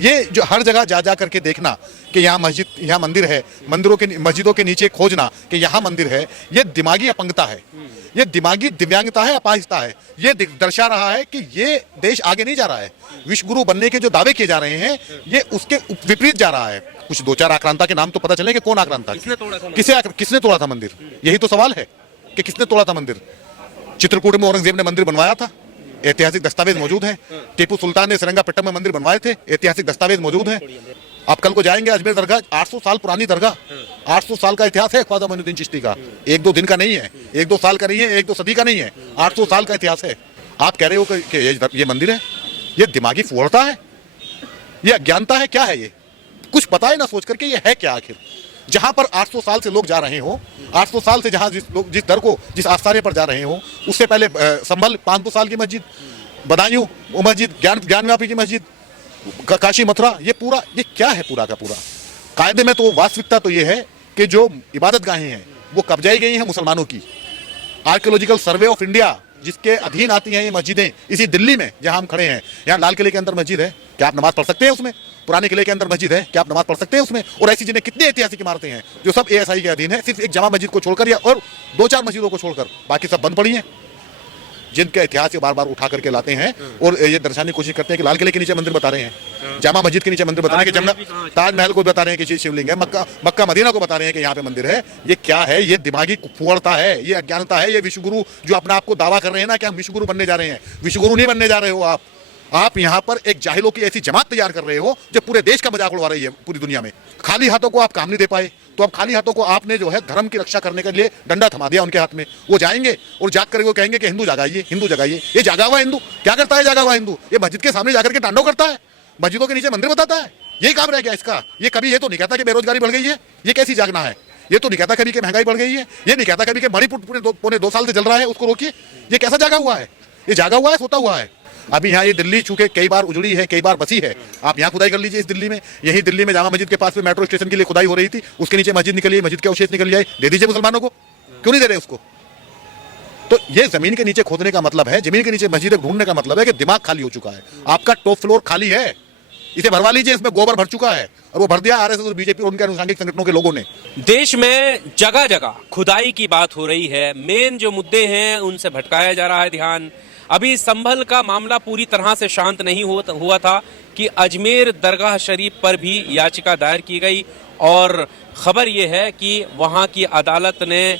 ये जो हर जगह जा जा करके देखना कि यहाँ मस्जिद, यहाँ मंदिर है, मस्जिदों के नीचे खोजना कि यहाँ मंदिर है, ये दिमागी अपंगता है, ये दिमागी दिव्यांगता है, अपाहिजता है। ये दर्शा रहा है कि ये देश आगे नहीं जा रहा है। विश्व गुरु बनने के जो दावे किए जा रहे हैं ये उसके विपरीत जा रहा है। कुछ दो चार आक्रांता के नाम तो पता चले कि कौन आक्रांता, किसने तोड़ा था मंदिर, यही तो सवाल है कि किसने तोड़ा था मंदिर। चित्रकूट में औरंगजेब ने मंदिर बनवाया था, ऐतिहासिक दस्तावेज मौजूद है। टीपू सुल्तान ने श्रीरंगपट्टनम में मंदिर बनवाए थे, ऐतिहासिक दस्तावेज मौजूद है। आप कल को जाएंगे अजमेर दरगाह, 800 साल पुरानी दरगाह, 800 साल का इतिहास है ख्वाजा मोइनुद्दीन चिश्ती का। एक दो दिन का नहीं है, एक दो साल का नहीं है, एक दो सदी का नहीं है, 800 साल का इतिहास है। आप कह रहे हो कि ये मंदिर है? ये दिमागी फुहड़ता है, ये अज्ञानता है, क्या है ये? कुछ बताए ना सोच करके ये है क्या आखिर? जहां पर 800 साल से लोग जा रहे हो, 800 साल से जहां जिस दर को, जिस आस्थाने पर जा रहे हो, उससे पहले संभल 500 साल की मस्जिद, बदायूं वो मस्जिद, ज्ञानव्यापी की मस्जिद, काशी मथुरा, ये पूरा ये क्या है? पूरा का पूरा कायदे में तो वास्तविकता तो ये है कि जो इबादत गाहें हैं वो कब्जाई गई हैं मुसलमानों की। आर्कियोलॉजिकल सर्वे ऑफ इंडिया जिसके अधीन आती हैं ये मस्जिदें, इसी दिल्ली में जहां हम खड़े हैं, यहाँ लाल किले के अंदर मस्जिद है, क्या आप नमाज पढ़ सकते हैं उसमें? पुराने किले के अंदर मस्जिद है, क्या आप नमाज पढ़ सकते हैं उसमें? और ऐसी जिन्हें कितनी ऐतिहासिक इमारतें हैं जो सब ASI के अधीन है, सिर्फ एक जमा मस्जिद को छोड़कर या और 2-4 मस्जिदों को छोड़कर बाकी सब बंद पड़ी हैं, जिनके इतिहास बार बार उठा करके लाते हैं और ये दर्शाने की कोशिश करते हैं कि लाल किले के नीचे मंदिर बता रहे हैं, जामा मस्जिद के नीचे मंदिर बता रहे हैं, कि जमुना ताजमहल को बता रहे हैं कि शिवलिंग है, मक्का मदीना को बता रहे हैं कि यहाँ पे मंदिर है। ये क्या है? ये दिमागी फुहड़ता है, ये अज्ञानता है। ये विश्वगुरु जो अपना आपको दावा कर रहे हैं ना कि हम विश्वगुरु बनने जा रहे हैं, विश्वगुरु नहीं बनने जा रहे हो आप यहाँ पर एक जाहिलों की ऐसी जमात तैयार कर रहे हो जो पूरे देश का मजाक उड़वा रही है पूरी दुनिया में। खाली हाथों को आप काम नहीं दे पाए, तो अब खाली हाथों को आपने जो है धर्म की रक्षा करने के लिए डंडा थमा दिया उनके हाथ में। वो जाएंगे और जाग कर वो कहेंगे कि हिंदू जगाइए, हिंदू जगाइए। ये जागा हुआ हिंदू क्या करता है? जागा हुआ हिंदू ये मस्जिद के सामने जाकर के तांडव करता है, मस्जिदों के नीचे मंदिर बताता है। यही काम रह गया इसका। ये कभी ये तो नहीं कहता कि बेरोजगारी बढ़ गई है, ये कैसी जागना है? ये तो नहीं कहता कभी कि महंगाई बढ़ गई है, ये नहीं कहता कभी कि मणिपुर पौने 2 साल से जल रहा है, उसको रोकिए। ये कैसा जागा हुआ है? ये जागा हुआ है, सोता हुआ है। अभी यहाँ ये दिल्ली चूंकि कई बार उजड़ी है, कई बार बसी है, आप यहाँ खुदाई कर लीजिए। इस दिल्ली में, यही दिल्ली में जामा मस्जिद के पास में मेट्रो स्टेशन के लिए खुदाई हो रही थी, उसके नीचे मस्जिद निकली है, मस्जिद के अवशेष निकल जाए, दे दीजिए मुसलमानों को। क्यों नहीं दे रहे उसको? तो ये जमीन के नीचे खोदने का मतलब है, जमीन के नीचे मस्जिद ढूंढने का मतलब है कि दिमाग खाली हो चुका है। आपका टॉप फ्लोर खाली है, इसे भरवा लीजिए। इसमें गोबर भर चुका है और वो भर दिया RSS और BJP और उनके अनुसांगिक संगठनों के लोगों ने। देश में जगह जगह खुदाई की बात हो रही है, मेन जो मुद्दे हैं उनसे भटकाया जा रहा है ध्यान। अभी संभल का मामला पूरी तरह से शांत नहीं हुआ था कि अजमेर दरगाह शरीफ पर भी याचिका दायर की गई और खबर यह है कि वहां की अदालत ने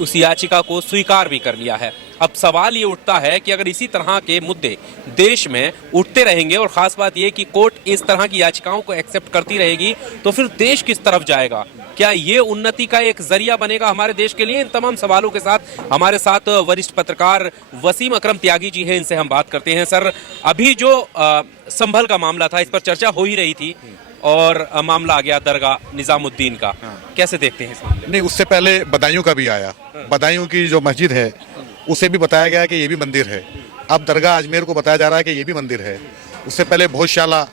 उस याचिका को स्वीकार भी कर लिया है। अब सवाल ये उठता है कि अगर इसी तरह के मुद्दे देश में उठते रहेंगे और खास बात यह कि कोर्ट इस तरह की याचिकाओं को एक्सेप्ट करती रहेगी तो फिर देश किस तरफ जाएगा? क्या ये उन्नति का एक जरिया बनेगा हमारे देश के लिए? इन तमाम सवालों के साथ हमारे साथ वरिष्ठ पत्रकार वसीम अकरम त्यागी जी हैं, इनसे हम बात करते हैं। सर, अभी जो संभल का मामला था इस पर चर्चा हो ही रही थी और मामला आ गया दरगाह निजामुद्दीन का, कैसे देखते हैं इस मामले? नहीं, उससे पहले बदायूं का भी आया। बदायूं की जो मस्जिद है उसे भी बताया गया कि ये भी मंदिर है। अब दरगाह अजमेर को बताया जा रहा है कि ये भी मंदिर है। उससे पहले भोजशाला,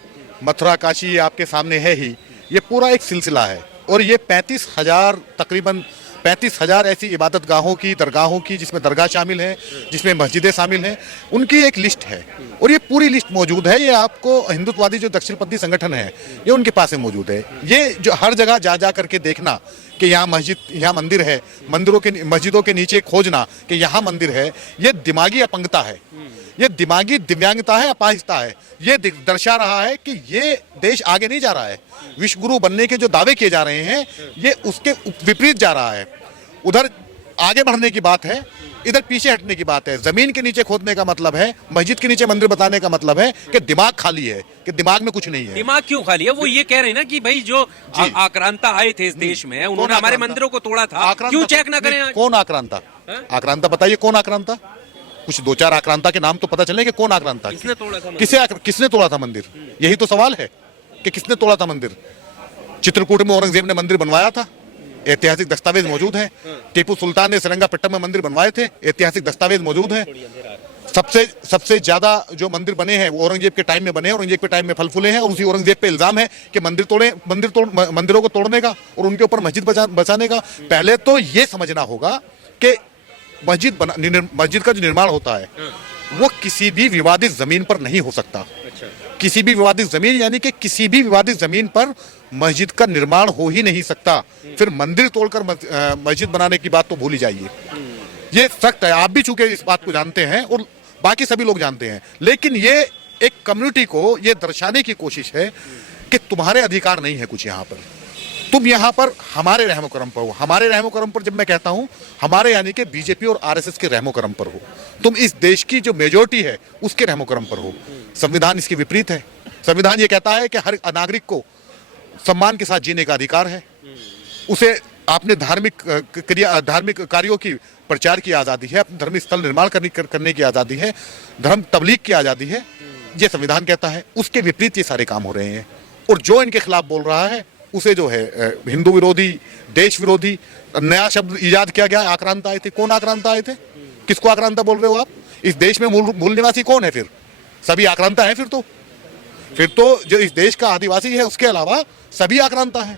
मथुरा, काशी आपके सामने है ही। ये पूरा एक सिलसिला है और ये 35,000 तकरीबन 35,000 ऐसी इबादत गाहों की, दरगाहों की, जिसमें दरगाह शामिल है, जिसमें मस्जिदें शामिल हैं, उनकी एक लिस्ट है और ये पूरी लिस्ट मौजूद है। ये आपको हिंदुत्ववादी जो दक्षिणपंथी संगठन है ये उनके पास में मौजूद है। ये जो हर जगह जा जा करके देखना कि यहाँ मस्जिद, यहाँ मंदिर है, मस्जिदों के नीचे खोजना कि यहाँ मंदिर है, ये दिमागी अपंगता है, ये दिमागी दिव्यांगता है, अपाहिजता है। ये दर्शा रहा है कि ये देश आगे नहीं जा रहा है। विश्व गुरु बनने के जो दावे किए जा रहे हैं ये उसके विपरीत जा रहा है। उधर आगे बढ़ने की बात है, इधर पीछे हटने की बात है। जमीन के नीचे खोदने का मतलब है, मस्जिद के नीचे मंदिर बताने का मतलब है कि दिमाग खाली है, कि दिमाग में कुछ नहीं है। दिमाग क्यों खाली है? वो ये कह रहे हैं ना कि भाई जो आक्रांता आए थे इस देश में, उन्होंने हमारे मंदिरों को तोड़ा था, क्यों चेक ना करें? कौन आक्रांता? आक्रांता बताइए, कौन आक्रांता? कुछ 2-4 आक्रांता के नाम तो पता चले कि कौन आक्रांता? किसने तोड़ा था मंदिर? यही तो सवाल है कि किसने तोड़ा था मंदिर। चित्रकूट में औरंगजेब ने मंदिर बनवाया था, ऐतिहासिक दस्तावेज मौजूद है। टीपू सुल्तान ने श्रीरंगपट्टनम में मंदिर बनवाए थे, ऐतिहासिक दस्तावेज मौजूद है। सबसे ज्यादा जो मंदिर बने हैं वो औरंगजेब के टाइम में बने हैं, औरंगजेब के टाइम में फल फूले हैं और उसी औरंगजेब पे इल्जाम है कि मंदिरों को तोड़ने का और उनके ऊपर मस्जिद बचाने का। पहले तो ये समझना होगा कि मस्जिद का जो निर्माण होता है वो किसी भी विवादित जमीन पर नहीं हो सकता। अच्छा। किसी भी विवादित जमीन यानी कि किसी भी विवादित जमीन पर मस्जिद का निर्माण हो ही नहीं सकता। फिर मंदिर तोड़कर मस्जिद बनाने की बात तो भूल ही जाइए। ये सख्त है, आप भी चूंकि इस बात को जानते हैं और बाकी सभी लोग जानते हैं, लेकिन ये एक कम्युनिटी को ये दर्शाने की कोशिश है कि तुम्हारे अधिकार नहीं है कुछ यहाँ पर, तुम यहाँ पर हमारे रहमो करम पर हो। हमारे रहमो करम पर जब मैं कहता हूँ, हमारे यानी कि बीजेपी और आरएसएस के रहमो करम पर हो। तुम इस देश की जो मेजोरिटी है उसके रहमो करम पर हो। संविधान इसके विपरीत है। संविधान ये कहता है कि हर नागरिक को सम्मान के साथ जीने का अधिकार है, उसे अपने धार्मिक कार्यों की प्रचार की आज़ादी है, अपने धर्म स्थल निर्माण करने की आज़ादी है, धर्म तबलीग की आज़ादी है, ये संविधान कहता है। उसके विपरीत ये सारे काम हो रहे हैं और जो इनके खिलाफ बोल रहा है उसे जो है हिंदू विरोधी, देश विरोधी नया शब्द इजाद किया गया। आक्रांता आए थे, कौन आक्रांता आए थे? किसको आक्रांता बोल रहे हो आप? इस देश में मूल निवासी कौन है? फिर सभी आक्रांता है। फिर तो जो इस देश का आदिवासी है उसके अलावा सभी आक्रांता है।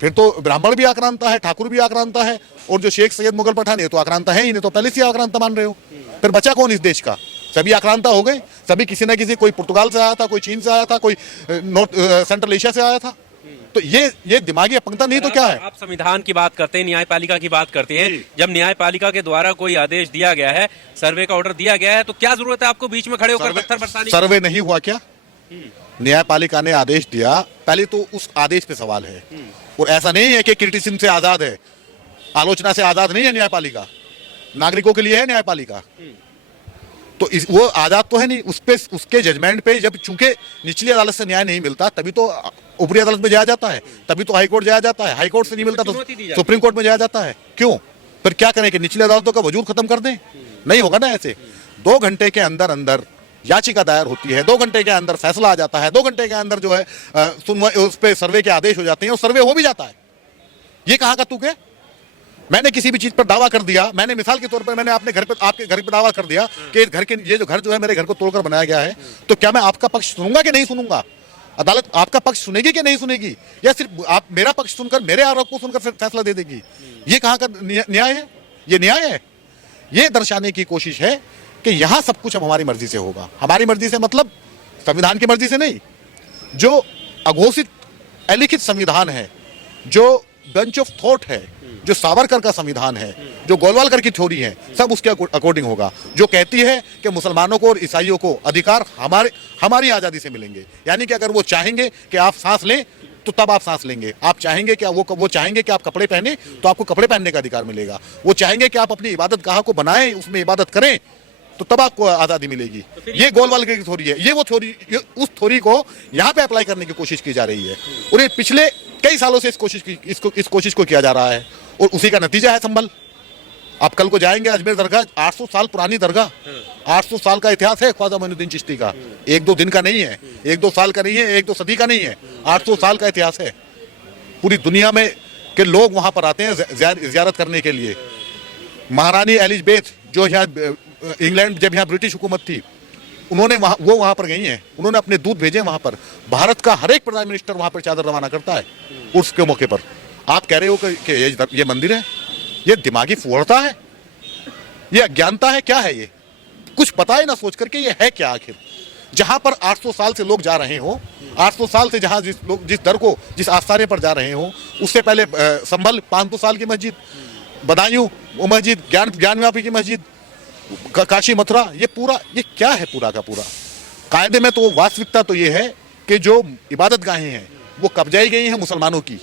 फिर तो ब्राह्मण भी आक्रांता है, ठाकुर भी आक्रांता है, और जो शेख सैयद मुगल पठान है तो आक्रांता है ही नहीं, तो पहले से आक्रांता मान रहे हो। फिर बचा कौन इस देश का? सभी आक्रांता हो गए। सभी किसी न किसी, कोई पुर्तगाल से आया था, कोई चीन से आया था, कोई सेंट्रल एशिया से आया था। तो ये दिमागी अपंगता नहीं तो क्या है? आप संविधान की बात करते हैं, न्यायपालिका की बात करते हैं। जब न्यायपालिका के द्वारा कोई आदेश दिया गया है, सर्वे का ऑर्डर दिया गया है, तो क्या जरूरत है आपको बीच में खड़े होकर पत्थर बरसाने की? सर्वे नहीं हुआ क्या? न्यायपालिका ने आदेश दिया, पहले तो उस आदेश पे सवाल है। और ऐसा नहीं है कि क्रिटिसिज्म से आजाद है, आलोचना से आजाद नहीं है न्यायपालिका। नागरिकों के लिए है न्यायपालिका। तो वो आजाद तो है नहीं। उसके जजमेंट पे जब चूंकि निचली अदालत से न्याय नहीं मिलता, तभी तो ऊपरी अदालत में जाया जाता है, तभी तो हाईकोर्ट जाया जाता है। हाईकोर्ट से नहीं मिलता तो सुप्रीम कोर्ट में जाया जाता है। क्यों? फिर क्या करें कि निचली अदालतों का वजूद खत्म कर दें? नहीं होगा ना ऐसे। 2 घंटे के अंदर अंदर याचिका दायर होती है, 2 घंटे के अंदर फैसला आ जाता है, 2 घंटे के अंदर जो है उस पे सर्वे के आदेश हो जाते हैं और सर्वे हो भी जाता है। ये कहाँ का तुक है? मैंने किसी भी चीज पर दावा कर दिया, मैंने मिसाल के तौर पर मैंने आपके घर पे दावा कर दिया कि इस घर के, ये जो घर जो है मेरे घर को तोड़कर बनाया गया है, तो क्या मैं आपका पक्ष सुनूंगा कि नहीं सुनूंगा? अदालत आपका पक्ष सुनेगी कि नहीं सुनेगी, या सिर्फ आप मेरा पक्ष सुनकर, मेरे आरोप को सुनकर फैसला दे देगी? ये कहाँ का न्याय है? ये न्याय है? ये दर्शाने की कोशिश है कि यहां सब कुछ अब हमारी मर्जी से होगा। हमारी मर्जी से मतलब संविधान की मर्जी से नहीं। जो अघोषित अलिखित संविधान है, जो बेंच ऑफ थॉट है, जो सावरकर का संविधान है, जो गोलवालकर की थ्योरी है, सब उसके अकॉर्डिंग होगा। जो कहती है कि मुसलमानों को और ईसाइयों को अधिकार हमारी आज़ादी से मिलेंगे। यानी कि अगर वो चाहेंगे कि आप सांस लें तो तब आप सांस लेंगे। आप चाहेंगे कि वो चाहेंगे कि आप कपड़े पहने तो आपको कपड़े पहनने का अधिकार मिलेगा। वो चाहेंगे कि आप अपनी इबादत गाह को बनाएं, उसमें इबादत करें, तो तब आपको आज़ादी मिलेगी। ये गोलवालकर की थ्योरी है। ये वो थ्योरी, उस थ्योरी को यहाँ पे अप्लाई करने की कोशिश की जा रही है और ये पिछले कई सालों से इस कोशिश को किया जा रहा है और उसी का नतीजा है संभल। आप कल को जाएंगे अजमेर दरगाह, 800 साल पुरानी दरगाह, 800 साल का इतिहास है ख्वाजा मोइनुद्दीन चिश्ती का। 1-2 दिन का नहीं है, 1-2 साल का नहीं है, 1-2 सदी का नहीं है, 800 साल का इतिहास है। पूरी दुनिया में के लोग वहां पर आते हैं ज़ियारत करने के लिए। महारानी एलिजाबेथ जो यहाँ इंग्लैंड, जब यहाँ ब्रिटिश हुकूमत थी, उन्होंने वहां पर गई हैं, उन्होंने अपने दूत भेजे वहां पर। भारत का हर एक प्रधान मिनिस्टर वहां पर चादर रवाना करता है उर्स के मौके पर। आप कह रहे हो कि ये मंदिर है? ये दिमागी फुहड़ता है? ये अज्ञानता है? क्या है ये? कुछ पता है ना सोच करके ये है क्या आखिर? जहां पर 800 साल से लोग जा रहे हो, 800 साल से जहां जिस दर को, जिस आस्थाने पर जा रहे हो, उससे पहले संभल 500 साल की मस्जिद, बदायूं वो मस्जिद, ज्ञानव्यापी की मस्जिद, काशी मथुरा, ये क्या है पूरा का पूरा? कायदे में तो वास्तविकता तो ये है कि जो इबादत गाहें हैं वो कब्जाई गई हैं मुसलमानों की।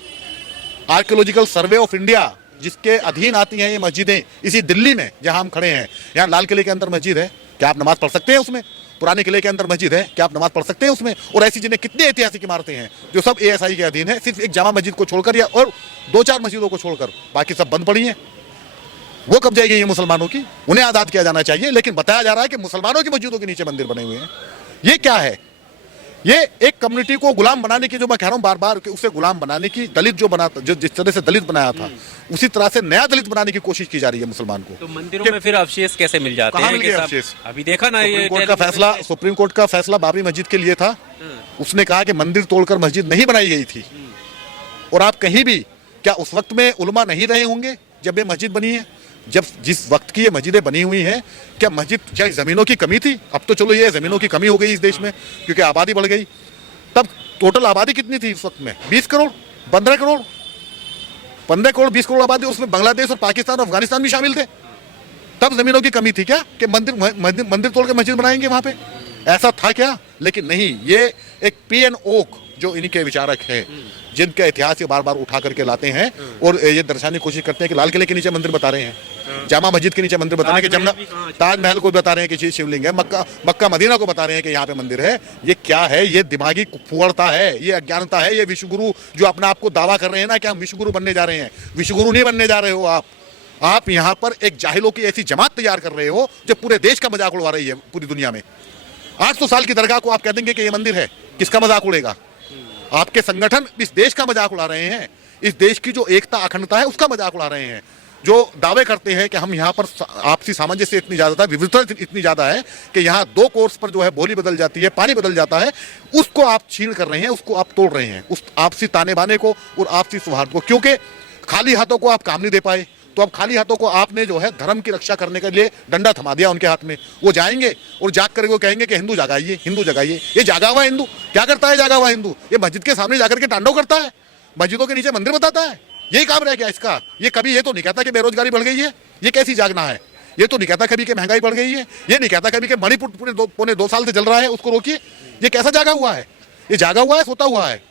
आर्कियोलॉजिकल सर्वे ऑफ इंडिया जिसके अधीन आती हैं ये मस्जिदें, इसी दिल्ली में जहां हम खड़े हैं, यहाँ लाल किले के अंदर मस्जिद है, क्या आप नमाज पढ़ सकते हैं उसमें? पुराने किले के अंदर मस्जिद है, क्या आप नमाज पढ़ सकते हैं उसमें? और ऐसी जिन्हें कितनी ऐतिहासिक इमारतें हैं जो सब ASI के अधीन है, सिर्फ एक जामा मस्जिद को छोड़कर या और 2-4 मस्जिदों को छोड़कर बाकी सब बंद पड़ी हैं। वो कब्जाई गई है मुसलमानों की, उन्हें आज़ाद किया जाना चाहिए, लेकिन बताया जा रहा है कि मुसलमानों की मस्जिदों के नीचे मंदिर बने हुए हैं। ये क्या है? ये एक कम्युनिटी को गुलाम बनाने की, जो मैं कह रहा हूँ बार बार, उसे गुलाम बनाने की, दलित जो जिस तरह से दलित बनाया था उसी तरह से नया दलित बनाने की कोशिश की जा रही है मुसलमान को। तो मंदिरों में फिर अवशेष कैसे मिल जाते हैं? मिल गए अवशेष? अभी देखा ना, ये सुप्रीम कोर्ट का फैसला बाबरी मस्जिद के लिए था। उसने कहा कि मंदिर तोड़कर मस्जिद नहीं बनाई गई थी। और आप कहीं भी, क्या उस वक्त में उलमा नहीं रहे होंगे जब ये मस्जिद बनी है? जब जिस वक्त की ये मस्जिदें बनी हुई हैं, क्या मस्जिद क्या ज़मीनों की कमी थी? अब तो चलो ये ज़मीनों की कमी हो गई इस देश में क्योंकि आबादी बढ़ गई। तब टोटल आबादी कितनी थी इस वक्त में? 20 करोड़, 15 करोड़, 15 करोड़ 20 करोड़ आबादी, उसमें बांग्लादेश और पाकिस्तान और अफगानिस्तान भी शामिल थे। तब ज़मीनों की कमी थी क्या कि मंदिर तोड़ के मस्जिद बनाएंगे वहाँ पे? ऐसा था क्या? लेकिन नहीं, ये एक पीएन ओक जो इनके विचारक हैं, जिनका इतिहास ये बार बार उठा करके लाते हैं और ये दर्शाने की कोशिश करते हैं कि लाल किले के नीचे मंदिर बता रहे हैं, जामा मस्जिद के नीचे मंदिर बता रहे हैं कि जमुना ताजमहल को बता रहे हैं कि शिवलिंग है, मक्का मदीना को बता रहे हैं कि यहाँ पे मंदिर है। ये क्या है? ये दिमागी फुहड़ता है, ये अज्ञानता है, ये विश्वगुरु जो अपने आप को दावा कर रहे हैं ना कि हम विश्वगुरु बनने जा रहे हैं। विश्वगुरु नहीं बनने जा रहे हो आप यहाँ पर एक जाहिलों की ऐसी जमात तैयार कर रहे हो जो पूरे देश का मजाक उड़वा रही है पूरी दुनिया में। 800 साल की दरगाह को आप कह देंगे कि ये मंदिर है, किसका मजाक उड़ेगा? आपके संगठन इस देश का मजाक उड़ा रहे हैं, इस देश की जो एकता अखंडता है उसका मजाक उड़ा रहे हैं। जो दावे करते हैं कि हम यहाँ पर आपसी सामंजस्य इतनी ज़्यादा है, विविधता इतनी ज़्यादा है कि यहाँ 2 कोर्स पर जो है बोली बदल जाती है, पानी बदल जाता है, उसको आप छीन कर रहे हैं, उसको आप तोड़ रहे हैं, उस आपसी ताने बाने को और आपसी सौहार्द को। क्योंकि खाली हाथों को आप काम नहीं दे पाए, तो अब खाली हाथों को आपने जो है धर्म की रक्षा करने के लिए डंडा थमा दिया उनके हाथ में। वो जाएंगे और जाग कर वो कहेंगे कि हिंदू जगाइए, हिंदू जगाइए। ये जागा हुआ हिंदू क्या करता है? जागा हुआ हिंदू ये मस्जिद के सामने जाकर के तांडव करता है, मस्जिदों के नीचे मंदिर बताता है। यही काम रह गया इसका। ये कभी ये तो नहीं कहता कि बेरोजगारी बढ़ गई है, ये कैसी जागना है? ये तो नहीं कहता कभी कि महंगाई बढ़ गई है, ये नहीं कहता कभी कि मणिपुर पूरे पौने 2 साल से जल रहा है, उसको रोकिए। ये कैसा जागा हुआ है? ये जागा हुआ है, सोता हुआ है।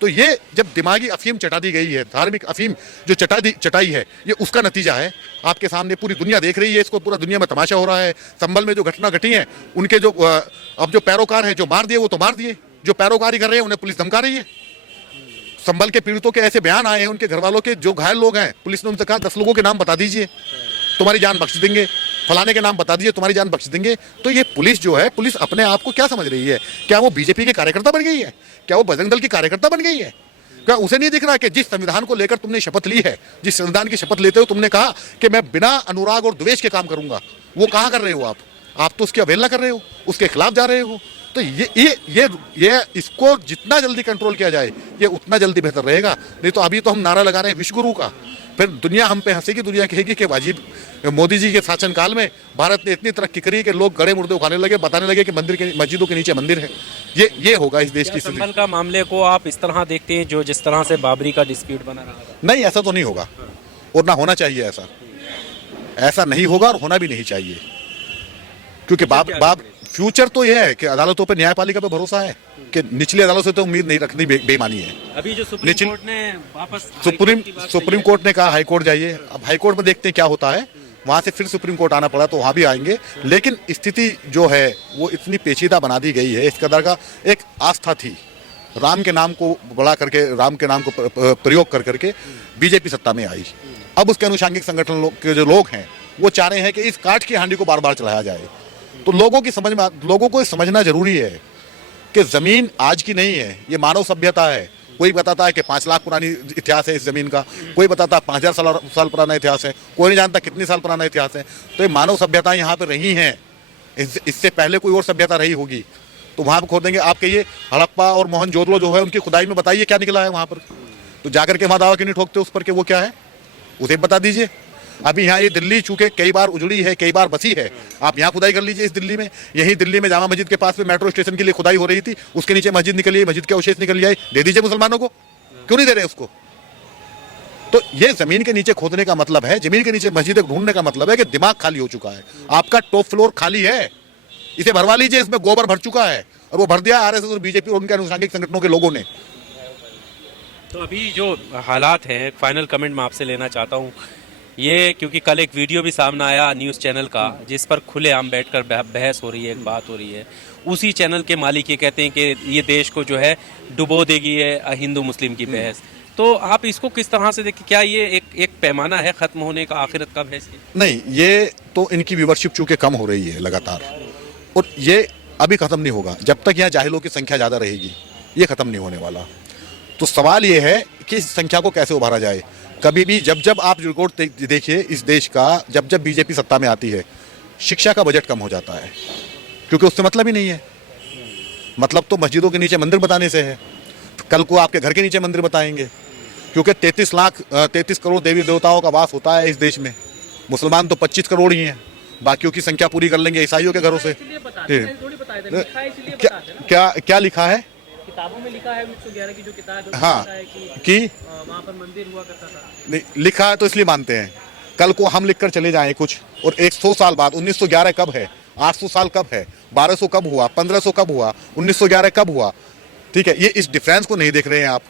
तो ये जब दिमागी अफीम चटा दी गई है, धार्मिक अफीम जो चटाई है, ये उसका नतीजा है। आपके सामने पूरी दुनिया देख रही है इसको, पूरा दुनिया में तमाशा हो रहा है। संभल में जो घटना घटी है, उनके जो अब जो पैरोकार हैं, जो मार दिए वो तो मार दिए, जो पैरोकारी कर रहे हैं उन्हें पुलिस धमका रही है। संभल के पीड़ितों के ऐसे बयान आए हैं, उनके घर वालों के, जो घायल लोग हैं, पुलिस ने उनसे कहा 10 लोगों के नाम बता दीजिए, तुम्हारी जान बख्श देंगे, फलाने के नाम बता दीजिए, तुम्हारी जान बख्श देंगे। तो ये पुलिस जो है, पुलिस अपने आप को क्या समझ रही है? क्या वो बीजेपी के कार्यकर्ता बन गई है? क्या वो बजरंग दल की कार्यकर्ता बन गई है? क्या उसे नहीं दिख रहा कि जिस संविधान को लेकर तुमने शपथ ली है, जिस संविधान की शपथ लेते हो तुमने कहा कि मैं बिना अनुराग और द्वेष के काम करूंगा, वो कहाँ कर रहे हो आप तो उसकी अवहेलना कर रहे हो, उसके खिलाफ जा रहे हो। तो ये इसको जितना जल्दी कंट्रोल किया जाए ये उतना जल्दी बेहतर रहेगा। नहीं तो अभी तो हम नारा लगा रहे हैं विश्वगुरु का, फिर दुनिया हम पे हंसेगी, दुनिया कहेगी कि वाजिब मोदी जी के शासनकाल में भारत ने इतनी तरक्की करी कि लोग गड़े मुर्दे उखाने लगे, बताने लगे कि मस्जिदों के नीचे मंदिर है। ये होगा इस देश की स्थिति। संभल का मामले को आप इस तरह देखते हैं जो जिस तरह से बाबरी का डिस्प्यूट बना रहा था? नहीं, ऐसा तो नहीं होगा और ना होना चाहिए। ऐसा नहीं होगा और होना भी नहीं चाहिए, क्योंकि फ्यूचर तो यह है कि अदालतों पर, न्यायपालिका पर भरोसा है कि निचली अदालत से तो उम्मीद नहीं रखनी, बेईमानी है। अभी जो सुप्रीम कोर्ट ने वापस सुप्रीम कोर्ट ने कहा हाई कोर्ट जाइए, अब हाई कोर्ट में देखते हैं क्या होता है। वहां से फिर सुप्रीम कोर्ट आना पड़ा तो वहां भी आएंगे, लेकिन स्थिति जो है वो इतनी पेचीदा बना दी गई है। इस कदर का एक आस्था थी, राम के नाम को बढ़ा करके, राम के नाम को प्रयोग कर करके बीजेपी सत्ता में आई। अब उसके अनुषांगिक संगठन के जो लोग हैं वो चाह रहे हैं कि इस काठ की हांडी को बार बार चलाया जाए। तो लोगों को समझना जरूरी है कि जमीन आज की नहीं है, ये मानव सभ्यता है। कोई बताता है कि 5 लाख पुरानी इतिहास है इस जमीन का, कोई बताता है 5000 साल पुराना इतिहास है, कोई नहीं जानता कितने साल पुराना इतिहास है। तो ये मानव सभ्यता यहाँ पर रही हैं, इससे पहले कोई और सभ्यता रही होगी। तो वहाँ पर खोदेंगे। आपके ये हड़प्पा और मोहनजोदड़ो जो है उनकी खुदाई में बताइए क्या निकला है वहाँ पर। तो जाकर के वहाँ दावा क्यों नहीं ठोकते उस पर कि वो क्या है, उसे बता दीजिए। अभी यहाँ ये दिल्ली चूंकि कई बार उजड़ी है, कई बार बसी है, आप यहाँ खुदाई कर लीजिए इस दिल्ली में। यही दिल्ली में जामा मस्जिद के पास में मेट्रो स्टेशन के लिए खुदाई हो रही थी, उसके नीचे मस्जिद निकली है, मस्जिद के अवशेष निकल जाए, दे दीजिए मुसलमानों को। क्यों नहीं दे रहे उसको? तो ये जमीन के नीचे खोदने का मतलब है, जमीन के नीचे मस्जिद ढूंढने का मतलब है कि दिमाग खाली हो चुका है। आपका टॉप फ्लोर खाली है, इसे भरवा लीजिए, इसमें गोबर भर चुका है और वो भर दिया आरएसएस और बीजेपी और उनके अनुषांगिक संगठनों के लोगों ने। तो अभी जो हालात हैं, फाइनल कमेंट मैं आपसे लेना चाहता हूँ ये, क्योंकि कल एक वीडियो भी सामने आया न्यूज़ चैनल का जिस पर खुलेआम बैठकर बहस हो रही है, एक बात हो रही है। उसी चैनल के मालिक ये कहते हैं कि ये देश को जो है डुबो देगी है हिंदू मुस्लिम की बहस। तो आप इसको किस तरह से देखिए, क्या ये एक पैमाना है खत्म होने का, आखिरत कब है इसकी? नहीं, ये तो इनकी व्यूवरशिप चूंकि कम हो रही है लगातार, और ये अभी खत्म नहीं होगा जब तक यहाँ जाहिलों की संख्या ज़्यादा रहेगी, ये खत्म नहीं होने वाला। तो सवाल ये है कि इस संख्या को कैसे उभारा जाए। कभी भी जब आप रिकॉर्ड देखिए इस देश का, जब बीजेपी सत्ता में आती है, शिक्षा का बजट कम हो जाता है, क्योंकि उससे मतलब ही नहीं है। मतलब तो मस्जिदों के नीचे मंदिर बताने से है। कल को आपके घर के नीचे मंदिर बताएंगे, क्योंकि 33 करोड़ देवी देवताओं का वास होता है इस देश में, मुसलमान तो 25 करोड़ ही हैं, बाकियों की संख्या पूरी कर लेंगे ईसाइयों के घरों से। इसलिए बताते हैं, थोड़ी बताए थे, लिखा है इसलिए क्या बताते हैं ना। क्या क्या लिखा है? किताबों में लिखा है 1911 की जो किताब है, उसमें हाँ, लिखा है कि वहाँ पर मंदिर हुआ करता था। नहीं, लिखा है तो इसलिए मानते हैं। कल को हम लिख कर चले जाएं कुछ, और 100 साल बाद 1911 कब है, 800 साल कब है, 1200 कब हुआ, 1500 कब हुआ, 1911 कब हुआ, ठीक है। ये इस डिफरेंस को नहीं देख रहे हैं आप।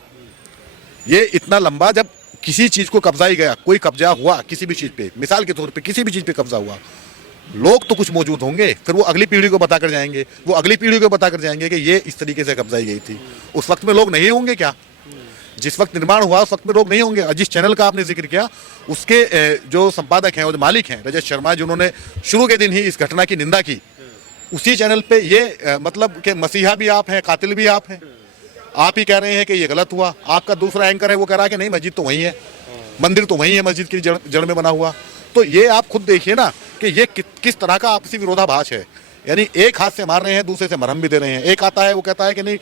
ये इतना लंबा, जब किसी चीज को कब्जा ही गया, कोई कब्जा हुआ किसी भी चीज पे, मिसाल के तौर पे किसी भी चीज पे कब्जा हुआ, लोग तो कुछ मौजूद होंगे, फिर वो अगली पीढ़ी को बताकर जाएंगे, वो अगली पीढ़ी को बताकर जाएंगे कि ये इस तरीके से कब्जाई गई थी। उस वक्त में लोग नहीं होंगे क्या? जिस वक्त निर्माण हुआ उस वक्त में लोग नहीं होंगे। और जिस चैनल का आपने जिक्र किया, उसके जो संपादक हैं और मालिक हैं रजत शर्मा, जिन्होंने शुरू के दिन ही इस घटना की निंदा की, उसी चैनल पे ये मतलब कि मसीहा भी आप हैं, कातिल भी आप हैं, आप ही कह रहे हैं कि ये गलत हुआ। आपका दूसरा एंकर है, वो कह रहा है कि नहीं, मस्जिद तो वही है, मंदिर तो वही है, मस्जिद की जड़ में बना हुआ। तो ये आप खुद देखिए ना कि ये किस तरह का आपसी विरोधाभास है। यानी एक हाथ से मार रहे हैं, दूसरे से मरहम भी दे रहे हैं। एक आता है, वो कहता है कि नहीं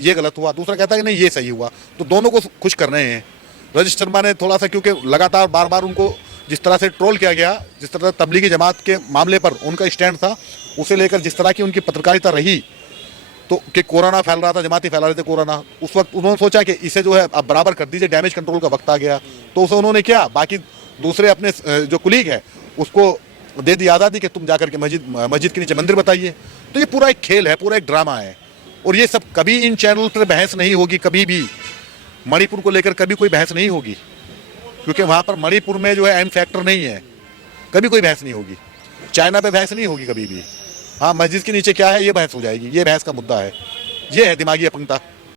ये गलत हुआ, दूसरा कहता है कि नहीं ये सही हुआ, तो दोनों को खुश कर रहे हैं। रजत शर्मा ने थोड़ा सा, क्योंकि लगातार बार बार उनको जिस तरह से ट्रोल किया गया, जिस तरह तबलीगी जमात के मामले पर उनका स्टैंड था, उसे लेकर जिस तरह की उनकी पत्रकारिता रही, तो कि कोरोना फैल रहा था, जमाती फैला रहे थे कोरोना, उस वक्त उन्होंने सोचा कि इसे जो है अब बराबर कर दीजिए, डैमेज कंट्रोल का वक्त आ गया। तो उसे उन्होंने क्या, बाकी दूसरे अपने जो कुलीग है उसको दे दी आज़ादी कि तुम जाकर के मस्जिद के नीचे मंदिर बताइए। तो ये पूरा एक खेल है, पूरा एक ड्रामा है। और ये सब कभी इन चैनल पर बहस नहीं होगी, कभी भी मणिपुर को लेकर कभी कोई बहस नहीं होगी, क्योंकि वहाँ पर मणिपुर में जो है एम फैक्टर नहीं है, कभी कोई बहस नहीं होगी। चाइना पे बहस नहीं होगी कभी भी। हाँ, मस्जिद के नीचे क्या है ये बहस हो जाएगी, ये बहस का मुद्दा है। ये है दिमागी अपंगता।